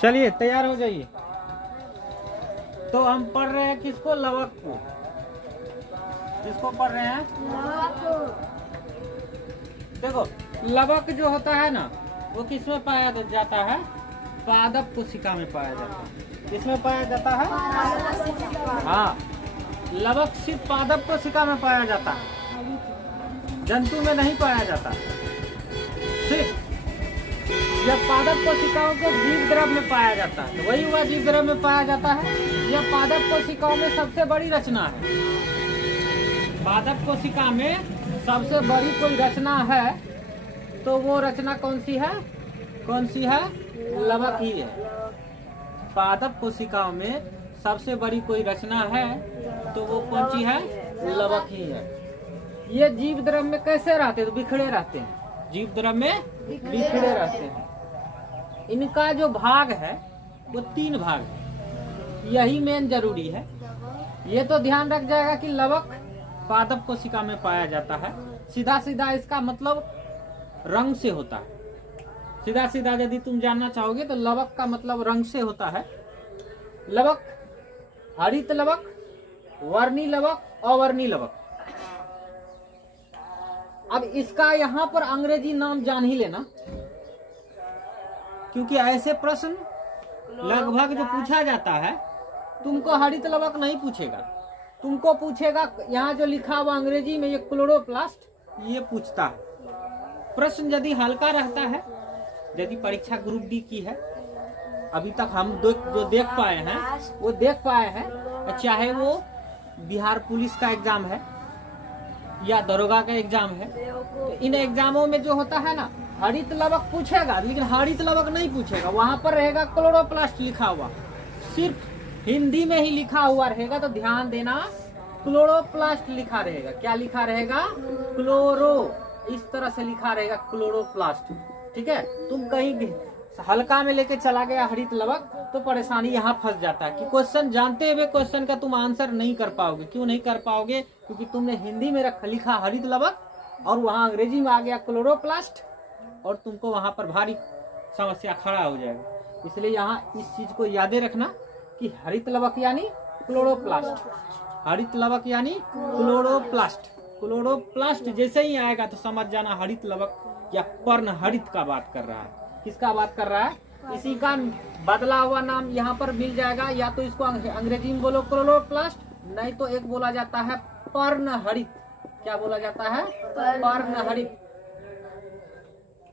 चलिए तैयार हो जाइए। तो हम पढ़ रहे हैं किसको? लवक को। किसको पढ़ रहे हैं? देखो लवक जो होता है ना वो किसमें पाया जाता है? पादप कोशिका में पाया जाता है। किसमें पाया जाता है? हाँ, लवक सिर्फ पादप कोशिका में पाया जाता है, जंतु में नहीं पाया जाता। ठीक, यह पादप कोशिकाओं के जीव द्रव में पाया जाता है। तो वही हुआ जीव द्रव में पाया जाता है। यह पादप कोशिकाओं में सबसे बड़ी रचना है। पादप कोशिका में सबसे बड़ी कोई रचना है तो वो रचना कौन सी है? कौन सी है? लवक ही है। पादप कोशिकाओं में सबसे बड़ी कोई रचना है तो वो कौन सी है? लवक ही है। ये जीव द्रव में कैसे रहते हैं? तो बिखरे रहते हैं। जीव द्रव में बिखरे रहते हैं। इनका जो भाग है वो 3 भाग है। यही मेन जरूरी है। ये तो ध्यान रख जाएगा कि लवक पादप कोशिका में पाया जाता है। सीधा सीधा इसका मतलब रंग से होता है। सीधा सीधा यदि तुम जानना चाहोगे तो लवक का मतलब रंग से होता है। लवक, हरित लवक, वर्णी लवक, अवर्णी लवक। अब इसका यहाँ पर अंग्रेजी नाम जान ही लेना, क्योंकि ऐसे प्रश्न लगभग जो पूछा जाता है तुमको हरित लवक नहीं पूछेगा। तुमको पूछेगा यहाँ जो लिखा हुआ अंग्रेजी में ये क्लोरोप्लास्ट, ये पूछता है। प्रश्न यदि हल्का रहता है, यदि परीक्षा ग्रुप डी की है, अभी तक हम जो देख पाए हैं वो देख पाए हैं, चाहे वो बिहार पुलिस का एग्जाम है या दरोगा का एग्जाम है, तो इन एग्जामों में जो होता है ना हरित लवक पूछेगा, लेकिन हरित लवक नहीं पूछेगा। वहां पर रहेगा क्लोरोप्लास्ट लिखा हुआ, सिर्फ हिंदी में ही लिखा हुआ रहेगा। तो ध्यान देना, क्लोरोप्लास्ट लिखा रहेगा। क्या लिखा रहेगा? क्लोरो, इस तरह से लिखा रहेगा क्लोरोप्लास्ट। ठीक है, तुम कहीं भी हल्का में लेके चला गया हरित लवक तो परेशानी यहाँ फंस जाता है कि क्वेश्चन जानते हुए क्वेश्चन का तुम आंसर नहीं कर पाओगे। क्यों नहीं कर पाओगे? क्योंकि तुमने हिंदी में लिखा हरित लवक और वहाँ अंग्रेजी में आ गया क्लोरोप्लास्ट, और तुमको वहां पर भारी समस्या खड़ा हो जाएगा। इसलिए यहाँ इस चीज को याद रखना कि हरित लवक यानी क्लोरोप्लास्ट, हरित लवक यानी क्लोरोप्लास्ट। क्लोरोप्लास्ट जैसे ही आएगा तो समझ जाना हरित लवक या पर्ण हरित का बात कर रहा है। किसका बात कर रहा है? इसी का बदला हुआ नाम यहाँ पर मिल जाएगा। या तो इसको अंग्रेजी में बोलो क्लोरोप्लास्ट, नहीं तो एक बोला जाता है पर्ण हरित। क्या बोला जाता है? पर्ण हरित।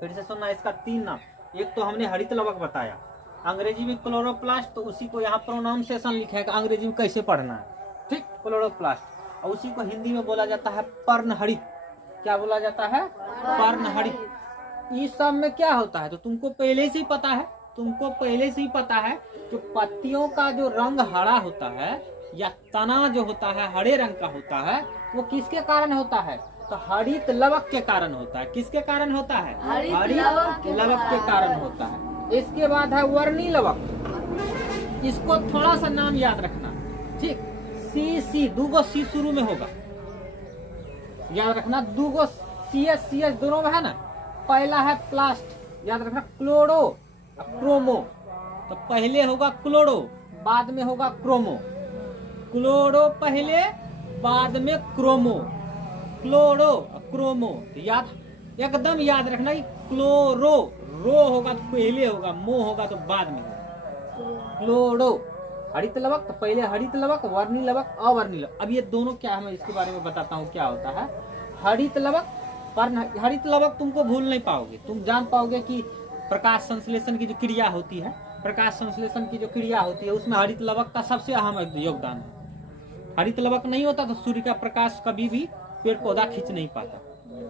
फिर से सुनना, इसका 3 नाम। एक तो हमने हरित लवक बताया, अंग्रेजी में क्लोरोप्लास्ट, तो उसी को यहाँ प्रोनाउंसिएशन लिखेगा अंग्रेजी में कैसे पढ़ना है। ठीक, क्लोरोप्लास्ट। और उसी को हिंदी में बोला जाता है पर्ण हरित। क्या बोला जाता है? पर्ण हरित। इस सब में क्या होता है तो तुमको पहले से ही पता है। तुमको पहले से ही पता है जो पत्तियों का जो रंग हरा होता है या तना जो होता है हरे रंग का होता है, वो किसके कारण होता है? तो हरित लवक के कारण होता है। किसके कारण होता है? हरित लवक के कारण होता है। इसके बाद है वर्णी लवक। इसको थोड़ा सा नाम याद रखना। ठीक, सी, 2 सी शुरू में होगा, याद रखना। 2 CS दोनों में है ना। पहला है प्लास्ट, याद रखना, क्लोरो, क्रोमो। तो पहले होगा क्लोरो, बाद में होगा क्रोमो। क्लोरो पहले, बाद में क्रोमो। Chloro, chromo. तो याद, एकदम याद रखना कि क्लोरो, रो होगा तो पहले होगा, मो होगा तो बाद में होगा। क्लोरो हरित लवक, तो पहले हरित लवक, वर्णी लवक, अवर्णी लवक। अब ये दोनों क्या है मैं इसके बारे में बताता हूँ क्या होता है। हरित लवक, हरित लवक तुमको भूल नहीं पाओगे। तुम जान पाओगे कि प्रकाश संश्लेषण की जो क्रिया होती है, प्रकाश संश्लेषण की जो क्रिया होती है उसमें हरित लवक का सबसे अहम योगदान है। हरित लवक नहीं होता तो सूर्य का प्रकाश कभी भी पेड़ पौधा खींच नहीं पाता।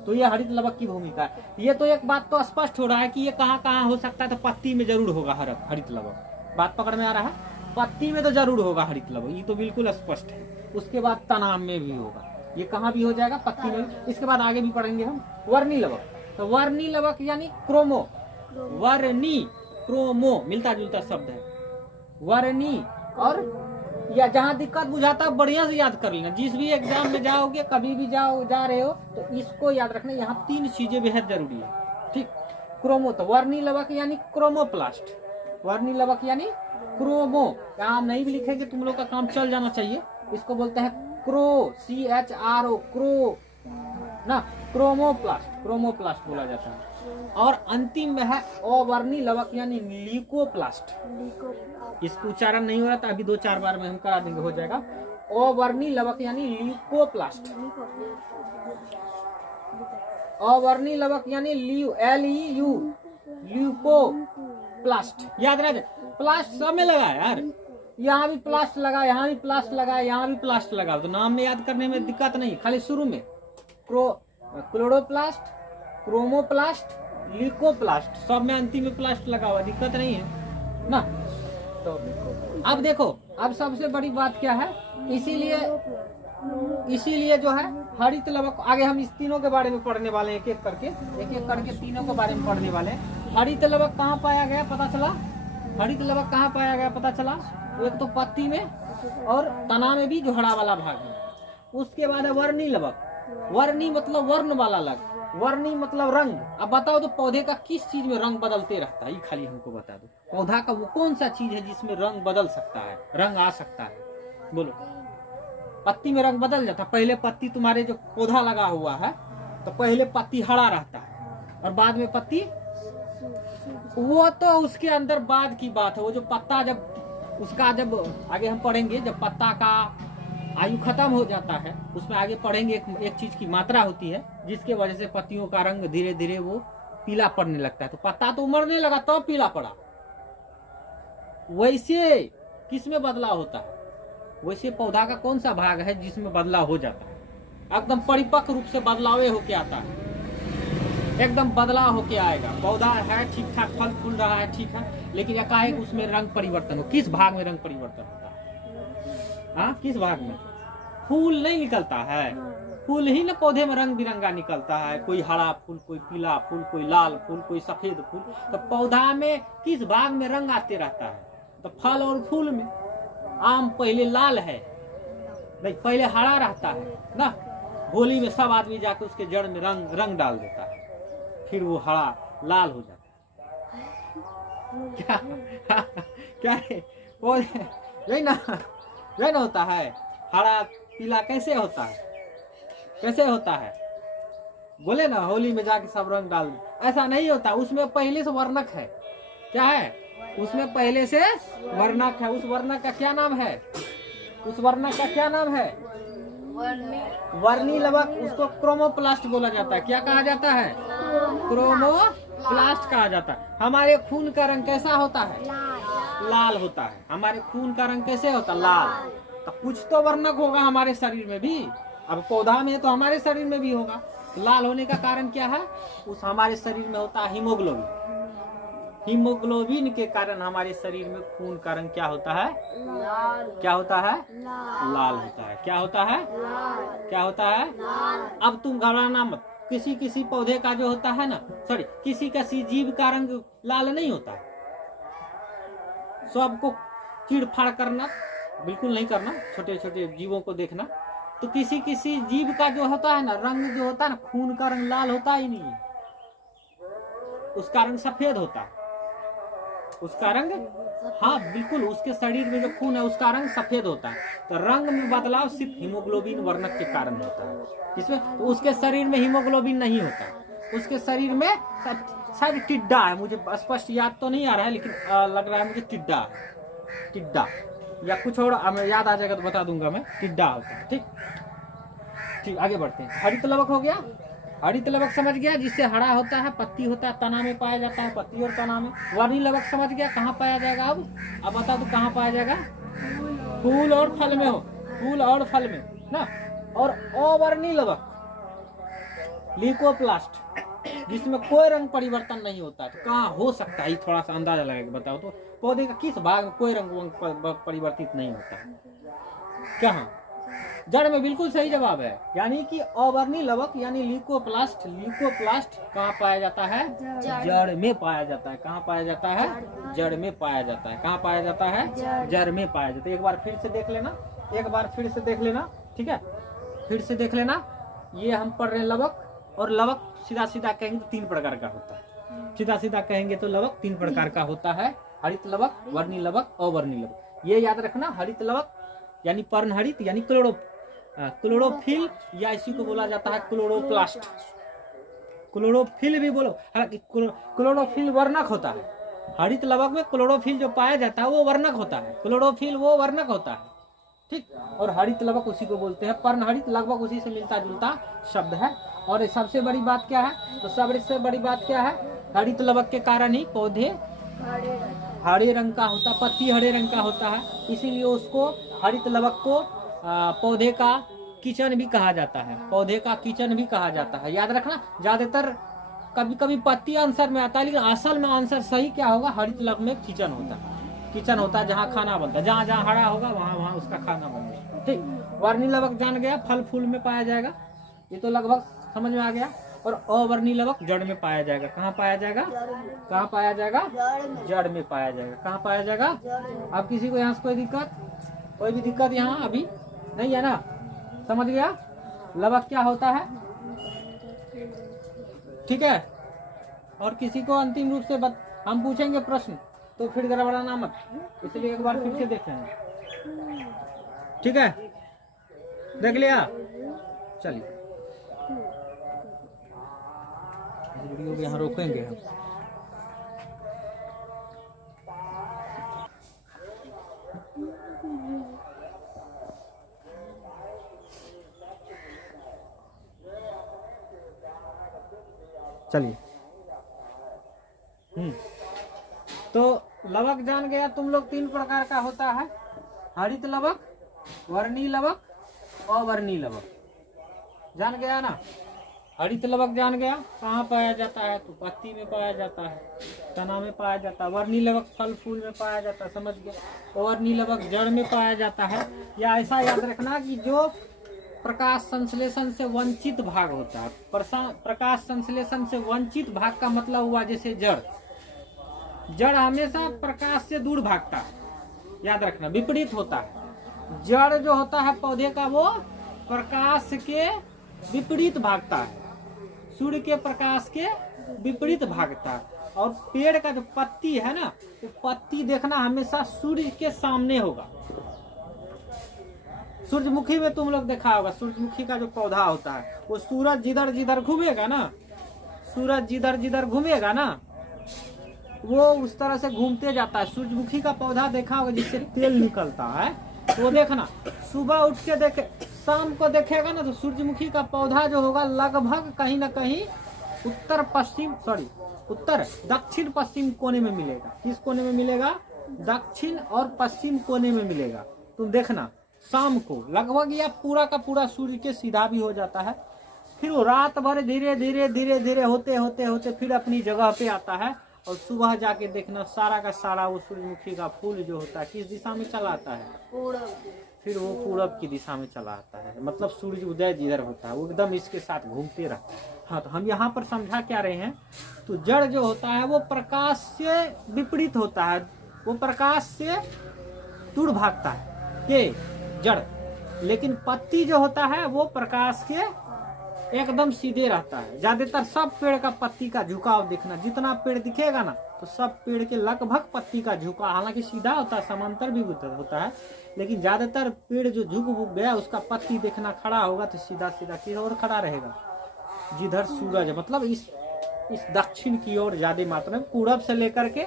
तो ये हरित लवक की भूमिका है। ये तो एक बात तो स्पष्ट हो रहा है कि ये कहाँ कहाँ हो सकता है। तो पत्ती में जरूर होगा हरित लवक। बात पकड़ में आ रहा है? पत्ती में तो जरूर होगा हरित लवक, ये तो बिल्कुल स्पष्ट है। उसके बाद तना में भी होगा। ये कहाँ भी हो जाएगा? पत्ती में। इसके बाद आगे भी पढ़ेंगे हम वर्णी लवक। तो वर्णी लवक यानी क्रोमो, वर्णी, क्रोमो मिलता जुलता शब्द है। वर्णी, और या जहाँ दिक्कत बुझाता है बढ़िया से याद कर लेना। जिस भी एग्जाम में जाओगे, कभी भी जा रहे हो तो इसको याद रखना। यहाँ 3 चीजें बेहद जरूरी है। ठीक, क्रोमो, तो वर्णी लवक यानी क्रोमोप्लास्ट, वर्णी लवक यानी क्रोमो, काम नहीं भी लिखेंगे तुम लोग का काम चल जाना चाहिए। इसको बोलते हैं क्रो, CHRO, क्रो ना, क्रोमोप्लास्ट, क्रोमोप्लास्ट बोला जाता है। और अंतिम में है अवर्णी लवक यानी ल्यूकोप्लास्ट। इसको उच्चारण नहीं हो रहा था, अभी 2-4 बार में हम करा देंगे, हो जाएगा। अवर्णी लवक यानी ल्यूकोप्लास्ट, अवर्णी लवक यानी LEU, ल्यूकोप्लास्ट। याद रह जाए, प्लास्ट सब में लगा है यार, यहाँ भी प्लास्ट लगा, यहाँ भी प्लास्ट लगा, यहाँ भी प्लास्ट लगा, तो नाम में याद करने में दिक्कत नहीं, खाली शुरू में क्लोरोप्लास्ट, क्रोमोप्लास्ट, ल्यूकोप्लास्ट, सब में अंतिम में प्लास्ट लगा हुआ, दिक्कत नहीं है ना। तो अब देखो, अब सबसे बड़ी बात क्या है, इसीलिए जो है हरित लवक, आगे हम इस तीनों के बारे में पढ़ने वाले हैं, एक एक करके तीनों के बारे में पढ़ने वाले हैं। हरित लवक कहाँ पाया गया पता चला, हरित लवक कहाँ पाया गया पता चला, एक तो पत्ती में और तना में भी जो हरा वाला भाग है। उसके बाद है वर्णी लवक, वर्णी मतलब वर्ण वाला लग, वर्णी मतलब रंग। अब बताओ तो पौधे का किस चीज में रंग बदलते रहता है, ये खाली हमको बता दो, पौधा का वो कौन सा चीज है जिसमें रंग बदल सकता है, रंग आ सकता है, बोलो। पत्ती में रंग बदल जाता है, पहले पत्ती तुम्हारे जो पौधा लगा हुआ है तो पहले पत्ती हरा रहता है और बाद में पत्ती, वो तो उसके अंदर बाद की बात है। वो जो पत्ता जब उसका, जब आगे हम पढ़ेंगे, जब पत्ता का आयु खत्म हो जाता है, उसमें आगे पढ़ेंगे एक चीज की मात्रा होती है जिसके वजह से पत्तियों का रंग धीरे धीरे वो पीला पड़ने लगता है। तो पत्ता तो उमड़ने लगा तो पीला पड़ा। वैसे किस में बदलाव होता है, वैसे पौधा का कौन सा भाग है जिसमें बदलाव हो जाता है, एकदम परिपक्व रूप से बदलाव होके आता है, एकदम बदलाव होके आएगा। पौधा है ठीक ठाक, फल फूल रहा है ठीक है, लेकिन एकाएक उसमें रंग परिवर्तन हो। किस भाग में रंग परिवर्तन होता है, हाँ किस भाग में? फूल नहीं निकलता है, फूल ही ना पौधे में रंग बिरंगा निकलता है, कोई हरा फूल, कोई पीला फूल, कोई लाल फूल, कोई सफेद फूल। तो पौधा में किस भाग में रंग आते रहता है, तो फल और फूल में। आम पहले लाल है, नहीं पहले हरा रहता है ना, होली में सब आदमी जाकर उसके जड़ में रंग डाल देता है, फिर वो हरा लाल हो जाता है। क्या है वो, यही ना होता है। हरा पीला कैसे होता है, कैसे होता है, बोले ना होली में जाके सब रंग डाल दे, ऐसा नहीं होता। उसमें पहले से वर्णक है, क्या है उसमें पहले से वर्णक है। उस वर्णक का क्या नाम है, उस वर्णक का क्या नाम है, वर्णी लवक। उसको क्रोमोप्लास्ट बोला जाता है। क्या कहा जाता है, क्रोमोप्लास्ट कहा जाता है। हमारे खून का रंग कैसा होता है, लाल होता है। हमारे खून का रंग कैसे होता है, लाल। तो कुछ तो वर्णक होगा हमारे शरीर में भी, अब पौधा में तो हमारे शरीर में भी होगा। लाल होने का कारण क्या है, उस हमारे शरीर में होता है हीमोग्लोबिन। हीमोग्लोबिन के कारण हमारे शरीर में खून का रंग क्या होता है, क्या होता है, लाल होता है। क्या होता है, क्या होता है। अब तुम घबराना मत, किसी पौधे का जो होता है ना, सॉरी किसी जीव का रंग लाल नहीं होता है। सबको चीड़ फाड़ करना बिल्कुल नहीं करना, छोटे छोटे जीवों को देखना। तो किसी जीव का जो होता है ना रंग, जो होता है ना खून का रंग लाल होता ही नहीं है, उसका रंग सफेद होता है। उसका रंग, हाँ बिल्कुल, उसके शरीर में जो खून है उसका रंग सफेद होता है। तो रंग में बदलाव सिर्फ हीमोग्लोबिन वर्णक के कारण होता है। इसमें उसके शरीर में हीमोग्लोबिन नहीं होता, उसके शरीर में शायद टिड्डा है, मुझे स्पष्ट याद तो नहीं आ रहा है, लेकिन लग रहा है मुझे टिड्डा या कुछ और याद आ जाएगा तो बता दूंगा मैं। टिड्डा होता है, ठीक आगे बढ़ते हैं। हरित लवक हो गया, हरित लवक समझ गया, जिससे हरा होता है, पत्ती होता है, तना में पाया जाता है, पत्ती और तना में। वर्णी लवक समझ गया, कहाँ पाया जाएगा। अब बता दो कहाँ पाया जाएगा, फूल और फल में हो, फूल और फल में ना। और अवर्णी लवक ल्यूकोप्लास्ट, जिसमें कोई रंग परिवर्तन नहीं होता है। तो कहाँ हो सकता है, थोड़ा सा अंदाजा लगाकर बताओ तो, पौधे का किस भाग में कोई रंग परिवर्तित नहीं होता है, कहाँ। जड़ में, बिल्कुल सही जवाब है। यानी कि अवर्णी लवक यानी ल्यूकोप्लास्ट कहाँ पाया जाता है, जड़ में पाया जाता है। कहाँ पाया जाता है, जड़ में पाया जाता है। कहाँ पाया जाता है, जड़ में पाया जाता है। एक बार फिर से देख लेना, ठीक है, फिर से देख लेना। ये हम पढ़ रहे हैं लवक, और लवक सीधा कहेंगे तो 3 प्रकार का होता है। सीधा सीधा कहेंगे तो लवक 3 प्रकार का होता है, हरित लवक, वर्णी लवक, अवर्णी लवक। ये याद रखना, हरित लवक यानी पर्णहरित यानी क्लोरोफिल, या इसी को बोला जाता है क्लोरोप्लास्ट। क्लोरोफिल भी बोलो, हालांकि क्लोरोफिल वर्णक होता है। हरित लवक में क्लोरोफिल जो पाया जाता है वो वर्णक होता है, क्लोरोफिल वो वर्णक होता है, ठीक। और हरित लवक उसी को बोलते हैं। पर्णहरित लगभग उसी से मिलता जुलता शब्द है। और सबसे बड़ी बात क्या है, तो सबसे बड़ी बात क्या है, हरित लवक के कारण ही पौधे हरे रंग का होता, पत्ती हरे रंग का होता है, इसीलिए उसको हरित लवक को पौधे का किचन भी कहा जाता है, पौधे का किचन भी कहा जाता है। याद रखना, ज्यादातर कभी कभी पत्ती आंसर में आता है, लेकिन असल में आंसर सही क्या होगा, हरित लवक में किचन होता है। किचन होता है जहाँ खाना बनता है, जहाँ जहाँ हरा होगा वहाँ वहाँ उसका खाना बनेगा, ठीक। वर्णी लवक जान गया, फल फूल में पाया जाएगा, ये तो लगभग समझ में आ गया। और अवर्णी लवक जड़ में पाया जाएगा। कहाँ पाया जाएगा, कहाँ पाया जाएगा, जड़ में पाया जाएगा। कहाँ पाया जाएगा। अब किसी को यहाँ से कोई दिक्कत, कोई भी दिक्कत यहाँ अभी नहीं है ना, समझ गया। लवक क्या होता है, ठीक है। और किसी को अंतिम रूप से हम पूछेंगे प्रश्न तो फिर गड़बड़ाना मत, इसलिए एक बार फिर से देख लेंगे, ठीक है। देख लिया, चलिए वीडियो को यहाँ रोकेंगे हम। चलिए, तो लवक जान गया तुम लोग, 3 प्रकार का होता है, हरित लवक, वर्णी लवक, अवर्णी लवक। जान गया ना। हरित लवक जान गया, कहाँ पाया जाता है, तो पत्ती में पाया जाता है, तना में पाया जाता है। वर्णी लवक फल फूल में पाया जाता है, समझ गया। अवर्णी लवक जड़ में पाया जाता है। या ऐसा याद रखना कि जो प्रकाश संश्लेषण से वंचित भाग होता है, प्रकाश संश्लेषण से वंचित भाग का मतलब हुआ जैसे जड़। जड़ हमेशा प्रकाश से दूर भागता है, याद रखना, विपरीत होता है। जड़ जो होता है पौधे का वो प्रकाश के विपरीत भागता है, सूर्य के प्रकाश के विपरीत भागता है। और पेड़ का जो पत्ती है ना, वो पत्ती देखना हमेशा सूर्य के सामने होगा। सूरजमुखी में तुम लोग देखा होगा, सूरजमुखी का जो पौधा होता है वो सूरज जिधर जिधर घूमेगा ना, सूरज जिधर जिधर घूमेगा ना, वो उस तरह से घूमते जाता है। सूरजमुखी का पौधा देखा होगा जिससे तेल निकलता है, वो देखना सुबह उठ के देखे, शाम को देखेगा ना, तो सूरजमुखी का पौधा जो होगा लगभग कहीं ना कहीं उत्तर दक्षिण पश्चिम कोने में मिलेगा। किस कोने में मिलेगा, दक्षिण और पश्चिम कोने में मिलेगा। तुम देखना शाम को लगभग या पूरा का पूरा सूर्य के सीधा भी हो जाता है, फिर वो रात भर धीरे धीरे धीरे धीरे होते होते होते फिर अपनी जगह पे आता है। और सुबह जाके देखना सारा का सारा वो सूरजमुखी का फूल जो होता है किस दिशा में चला आता है, फिर वो पूरब की दिशा में चला आता है। मतलब सूर्य उदय जिधर होता है वो एकदम इसके साथ घूमते रहता है। हाँ, तो हम यहाँ पर समझा क्या रहे हैं, तो जड़ जो होता है वो प्रकाश से विपरीत होता है, वो प्रकाश से दूर भागता है ये जड़। लेकिन पत्ती जो होता है वो प्रकाश के एकदम सीधे रहता है। ज्यादातर सब पेड़ का पत्ती का झुकाव देखना, जितना पेड़ दिखेगा ना तो सब पेड़ के लगभग पत्ती का झुकाव, हालांकि सीधा होता है, समांतर भी होता है, लेकिन ज्यादातर पेड़ जो झुक गया उसका पत्ती देखना खड़ा होगा तो सीधा सीधा की ओर खड़ा रहेगा, जिधर सूरज है, मतलब इस दक्षिण की ओर ज्यादा मात्रा में, पूरब से लेकर के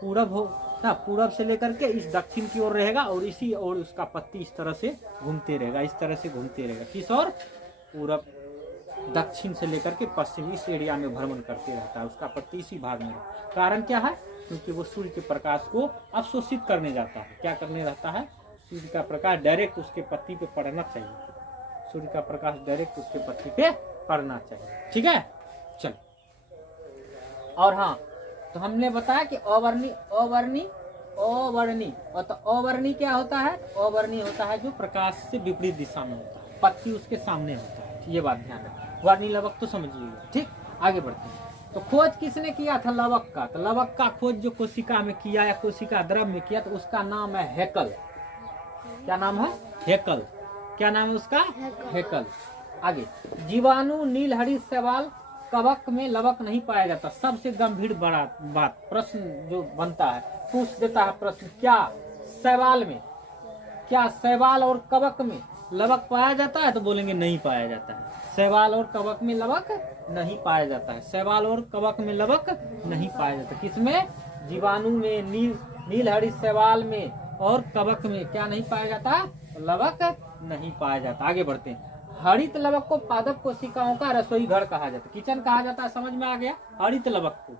पूरब से लेकर के इस दक्षिण की ओर रहेगा, और इसी ओर उसका पत्ती इस तरह से घूमते रहेगा, इस तरह से घूमते रहेगा। किस ओर, पूरब दक्षिण से लेकर के पश्चिम, इस एरिया में भ्रमण करते रहता है, उसका पत्ती इसी भाग में। कारण क्या है, क्योंकि वो सूर्य के प्रकाश को अवशोषित करने जाता है। क्या करने रहता है, सूर्य का प्रकाश डायरेक्ट उसके पत्ती पे पड़ना चाहिए, सूर्य का प्रकाश डायरेक्ट उसके पत्ती पे पड़ना चाहिए, ठीक है। चल, और हाँ, तो हमने बताया कि अवर्णी और तो अवर्णी क्या होता है, अवर्णी होता है जो प्रकाश से विपरीत दिशा में होता है, पत्ती उसके सामने होता है, ये बात ध्यान रखें। वर्णी लवक तो समझ लीजिए, ठीक। आगे बढ़ते हैं। तो खोज किसने किया था लवक का, तो लवक का खोज जो कोशिका में किया या कोशिका द्रव में किया, तो उसका नाम है हेकल। क्या नाम है, हेकल। क्या नाम है उसका, हेकल। आगे, जीवाणु नीलहरित शैवाल कवक में लवक नहीं पाया जाता। सबसे गंभीर बड़ा बात प्रश्न जो बनता है, पूछ देता है प्रश्न, क्या शैवाल में, क्या शैवाल और कवक में लवक पाया जाता है? तो बोलेंगे नहीं पाया जाता है। शैवाल और कवक में लवक नहीं पाया जाता है। शैवाल और कवक में लवक नहीं पाया जाता। किसमें? जीवाणु में, नीलहरित शैवाल में और कवक में क्या नहीं पाया जाता? लवक नहीं पाया जाता। आगे बढ़ते हैं। हरित लवक को पादप कोशिकाओं का रसोई घर कहा जाता है, किचन कहा जाता है। समझ में आ गया? हरित लवक को,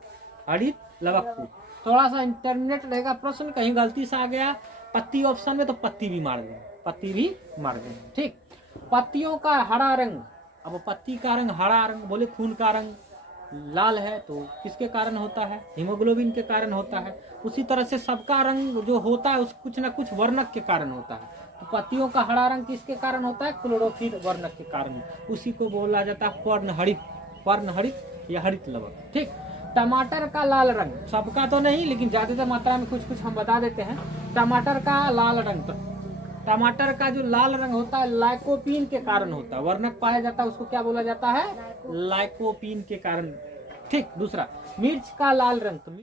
हरित लवक को। थोड़ा सा इंटरनेट रहेगा प्रश्न, कहीं गलती से आ गया पत्ती ऑप्शन में तो पत्ती भी मार दें, पत्ती भी मार दें। ठीक। पत्तियों का हरा रंग, अब पत्ती का रंग हरा रंग, बोले खून का रंग लाल है तो किसके कारण होता है? हीमोग्लोबिन के कारण होता है। उसी तरह से सबका रंग जो होता है उस कुछ न कुछ वर्णक के कारण होता है। तो पत्तियों का हरा रंग किसके कारण होता है? क्लोरोफिल वर्णक के कारण। उसी को बोला जाता है पर्णहरित, पर्णहरित या हरित लवक। ठीक। टमाटर का लाल रंग, सबका तो नहीं लेकिन ज्यादातर मात्रा में कुछ कुछ हम बता देते हैं। टमाटर का लाल रंग, तो टमाटर का जो लाल रंग होता है लाइकोपीन के कारण होता है। वर्णक पाया जाता है उसको क्या बोला जाता है? लाइकोपीन के कारण। ठीक। दूसरा, मिर्च का लाल रंग, तो